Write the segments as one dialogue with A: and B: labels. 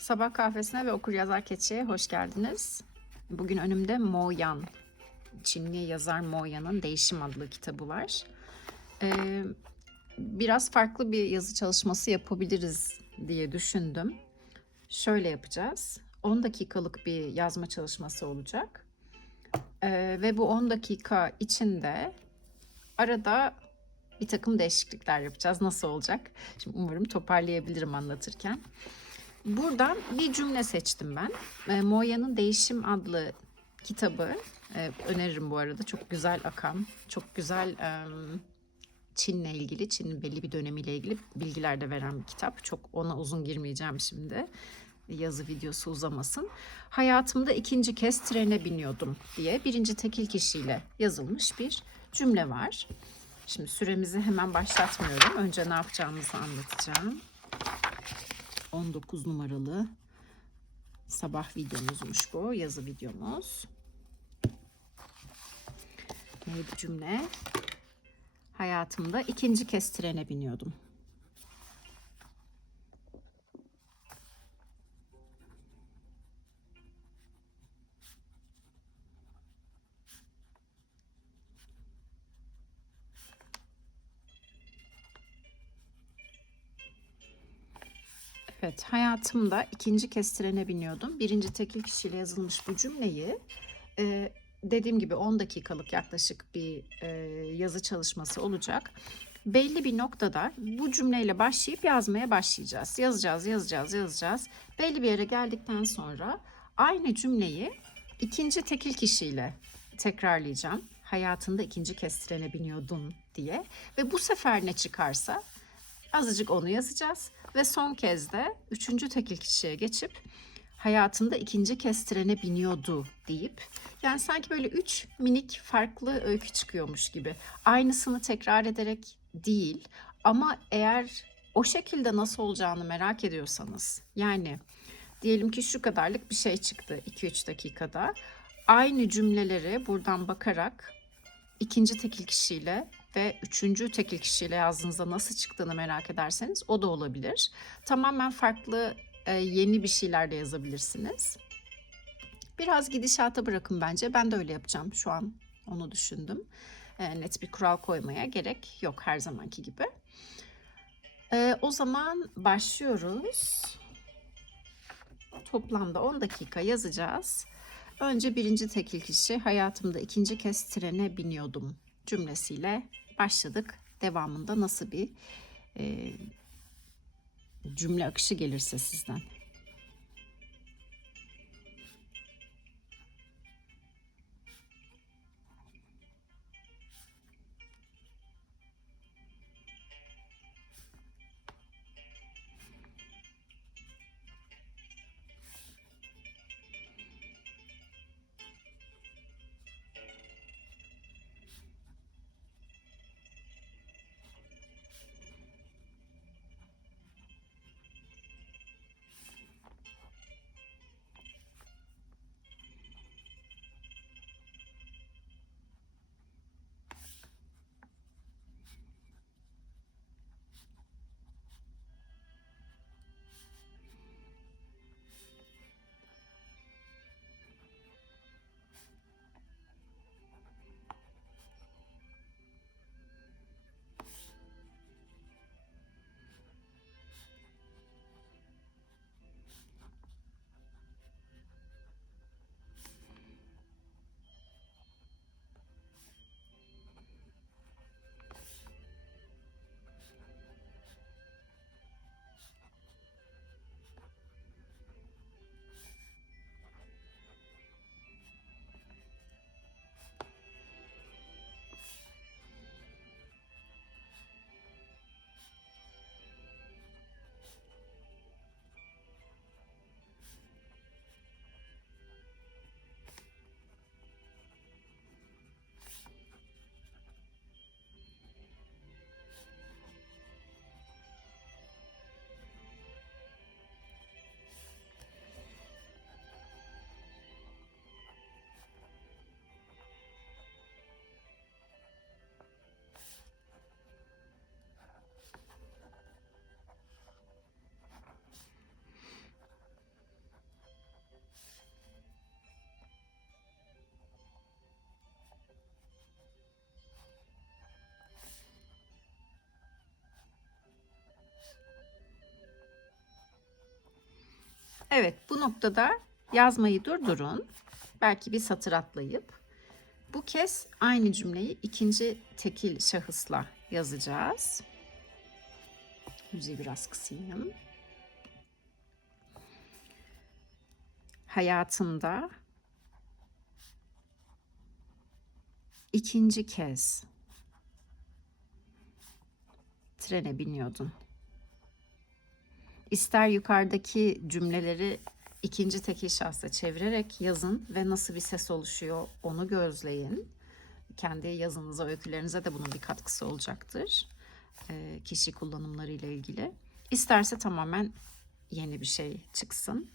A: Sabah kahvesine ve okur yazar keçiye hoş geldiniz. Bugün önümde Mo Yan, Çinli yazar Mo Yan'ın Değişim adlı kitabı var. Ee, biraz farklı bir yazı çalışması yapabiliriz diye düşündüm. Şöyle yapacağız. 10 dakikalık bir yazma çalışması olacak. Ee, ve bu 10 dakika içinde arada bir takım değişiklikler yapacağız. Nasıl olacak? Şimdi umarım toparlayabilirim anlatırken. Buradan bir cümle seçtim ben. E, Moya'nın Değişim adlı kitabı e, öneririm bu arada. Çok güzel akan, çok güzel e, Çin'le ilgili, Çin'in belli bir dönemiyle ilgili bilgiler de veren bir kitap. Çok ona uzun girmeyeceğim şimdi. Yazı videosu uzamasın. Hayatımda ikinci kez trene biniyordum diye birinci tekil kişiyle yazılmış bir cümle var. Şimdi süremizi hemen başlatmıyorum. Önce ne yapacağımızı anlatacağım. 19 numaralı sabah videomuzmuş bu. Yazı videomuz. Neydi cümle? Hayatımda ikinci kez trene biniyordum. Evet, hayatımda ikinci kez trene biniyordum. Birinci tekil kişiyle yazılmış bu cümleyi e, dediğim gibi 10 dakikalık yaklaşık bir e, yazı çalışması olacak. Belli bir noktada bu cümleyle başlayıp yazmaya başlayacağız. Yazacağız, yazacağız, yazacağız. Belli bir yere geldikten sonra aynı cümleyi ikinci tekil kişiyle tekrarlayacağım. Hayatında ikinci kez trene biniyordun diye. Ve bu sefer ne çıkarsa Azıcık onu yazacağız ve son kez de üçüncü tekil kişiye geçip hayatında ikinci kez trene biniyordu deyip yani sanki böyle üç minik farklı öykü çıkıyormuş gibi. Aynısını tekrar ederek değil ama eğer o şekilde nasıl olacağını merak ediyorsanız yani diyelim ki şu kadarlık bir şey çıktı 2-3 dakikada. Aynı cümleleri buradan bakarak ikinci tekil kişiyle ve üçüncü tekil kişiyle yazdığınızda nasıl çıktığını merak ederseniz o da olabilir. Tamamen farklı e, yeni bir şeyler de yazabilirsiniz. Biraz gidişata bırakın bence. Ben de öyle yapacağım şu an. Onu düşündüm. E, net bir kural koymaya gerek yok her zamanki gibi. E, o zaman başlıyoruz. Toplamda 10 dakika yazacağız. Önce birinci tekil kişi hayatımda ikinci kez trene biniyordum cümlesiyle başladık. Devamında nasıl bir e, cümle akışı gelirse sizden. Bu noktada yazmayı durdurun. Belki bir satır atlayıp. Bu kez aynı cümleyi ikinci tekil şahısla yazacağız. Müziği biraz kısayım. Hayatımda ikinci kez trene biniyordun. İster yukarıdaki cümleleri ikinci tekil şahsa çevirerek yazın ve nasıl bir ses oluşuyor onu gözleyin. Kendi yazınıza, öykülerinize de bunun bir katkısı olacaktır. Ee, kişi kullanımları ile ilgili. İsterse tamamen yeni bir şey çıksın.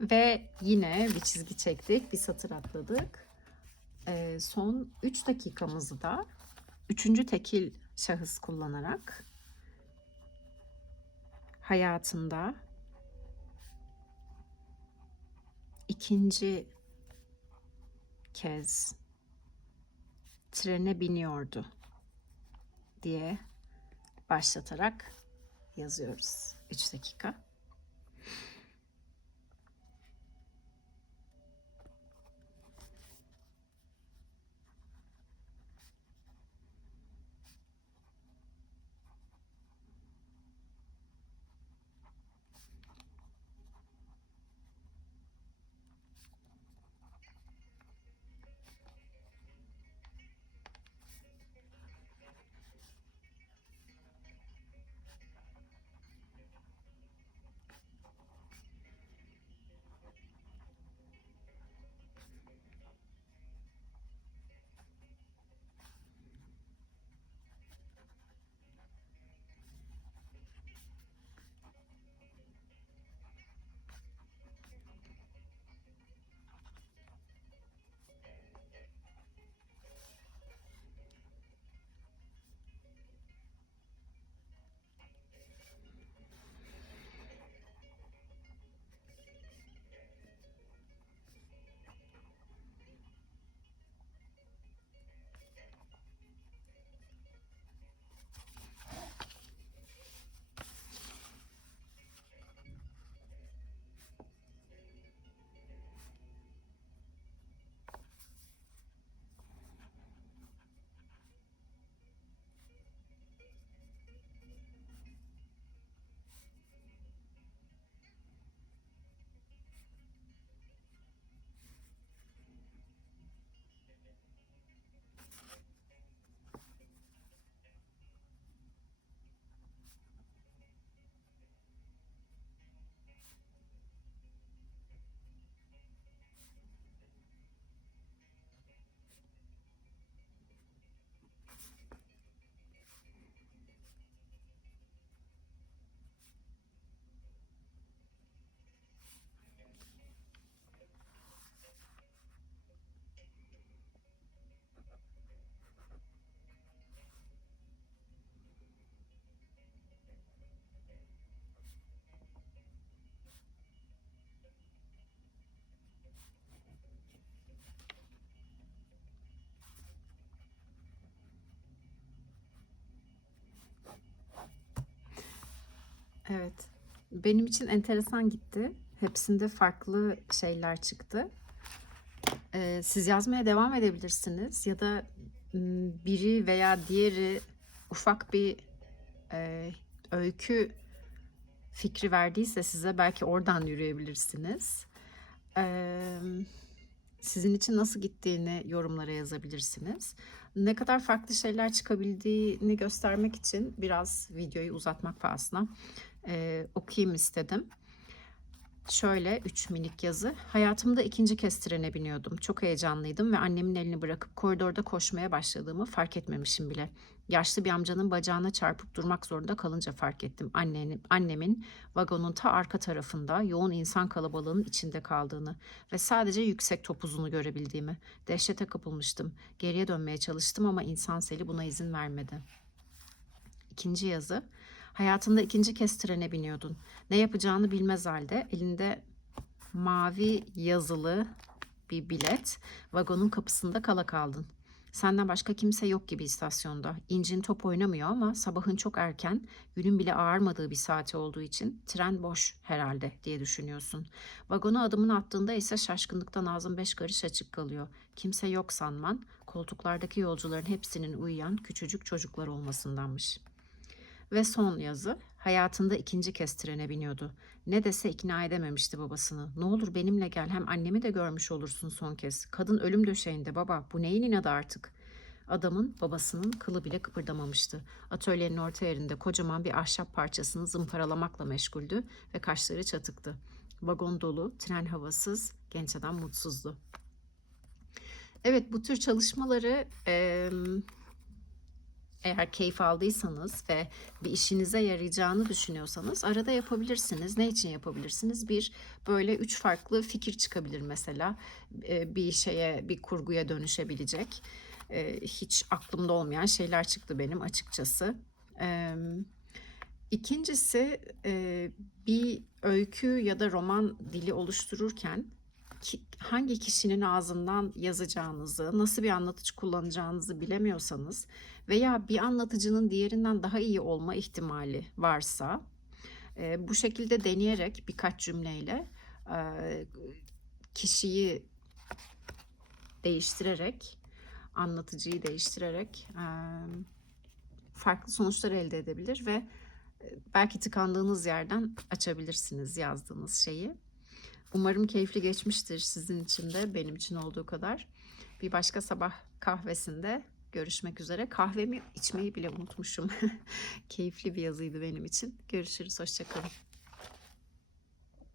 A: Ve yine bir çizgi çektik, bir satır atladık. Ee, son 3 dakikamızı da üçüncü tekil şahıs kullanarak hayatında ikinci kez trene biniyordu diye başlatarak yazıyoruz. 3 dakika. Evet. Benim için enteresan gitti. Hepsinde farklı şeyler çıktı. Ee, siz yazmaya devam edebilirsiniz ya da biri veya diğeri ufak bir e, öykü fikri verdiyse size belki oradan yürüyebilirsiniz. Ee, sizin için nasıl gittiğini yorumlara yazabilirsiniz. Ne kadar farklı şeyler çıkabildiğini göstermek için biraz videoyu uzatmak pahasına e, okuyayım istedim. Şöyle üç minik yazı. Hayatımda ikinci kez trene biniyordum. Çok heyecanlıydım ve annemin elini bırakıp koridorda koşmaya başladığımı fark etmemişim bile. Yaşlı bir amcanın bacağına çarpıp durmak zorunda kalınca fark ettim. Annenin, annemin vagonun ta arka tarafında yoğun insan kalabalığının içinde kaldığını ve sadece yüksek topuzunu görebildiğimi. Dehşete kapılmıştım. Geriye dönmeye çalıştım ama insan seli buna izin vermedi. İkinci yazı. Hayatında ikinci kez trene biniyordun. Ne yapacağını bilmez halde elinde mavi yazılı bir bilet vagonun kapısında kala kaldın. Senden başka kimse yok gibi istasyonda. İncin top oynamıyor ama sabahın çok erken, günün bile ağarmadığı bir saati olduğu için tren boş herhalde diye düşünüyorsun. Vagona adımını attığında ise şaşkınlıktan ağzın beş karış açık kalıyor. Kimse yok sanman, koltuklardaki yolcuların hepsinin uyuyan küçücük çocuklar olmasındanmış.'' Ve son yazı. Hayatında ikinci kez trene biniyordu. Ne dese ikna edememişti babasını. Ne olur benimle gel hem annemi de görmüş olursun son kez. Kadın ölüm döşeğinde baba bu neyin inadı artık? Adamın babasının kılı bile kıpırdamamıştı. Atölyenin orta yerinde kocaman bir ahşap parçasını zımparalamakla meşguldü ve kaşları çatıktı. Vagon dolu, tren havasız, genç adam mutsuzdu. Evet bu tür çalışmaları eee eğer keyif aldıysanız ve bir işinize yarayacağını düşünüyorsanız arada yapabilirsiniz. Ne için yapabilirsiniz? Bir böyle üç farklı fikir çıkabilir mesela. Ee, Bir şeye, bir kurguya dönüşebilecek. Ee, Hiç aklımda olmayan şeyler çıktı benim açıkçası. İkincisi bir öykü ya da roman dili oluştururken hangi kişinin ağzından yazacağınızı, nasıl bir anlatıcı kullanacağınızı bilemiyorsanız veya bir anlatıcının diğerinden daha iyi olma ihtimali varsa e, bu şekilde deneyerek birkaç cümleyle e, kişiyi değiştirerek, anlatıcıyı değiştirerek e, farklı sonuçlar elde edebilir ve belki tıkandığınız yerden açabilirsiniz yazdığınız şeyi. Umarım keyifli geçmiştir sizin için de benim için olduğu kadar. Bir başka sabah kahvesinde görüşmek üzere. Kahvemi içmeyi bile unutmuşum. Keyifli bir yazıydı benim için. Görüşürüz, hoşçakalın.